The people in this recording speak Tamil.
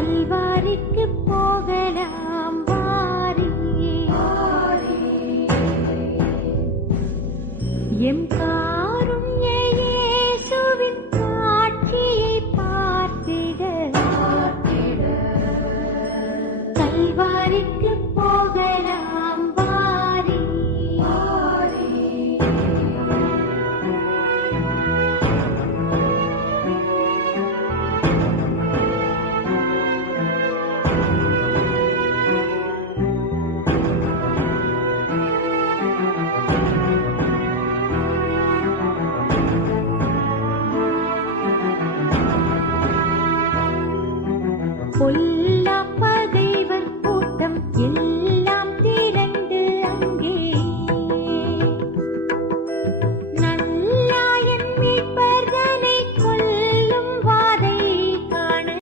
கல்வாரிக்கு போகலாம் வாரி. எம் காருண்ய இயேசுவின் காட்சியை பார்த்திட கல்வாரிக்கு போகலாம் வாரி. பொல்லா பகைவர் கூட்டம்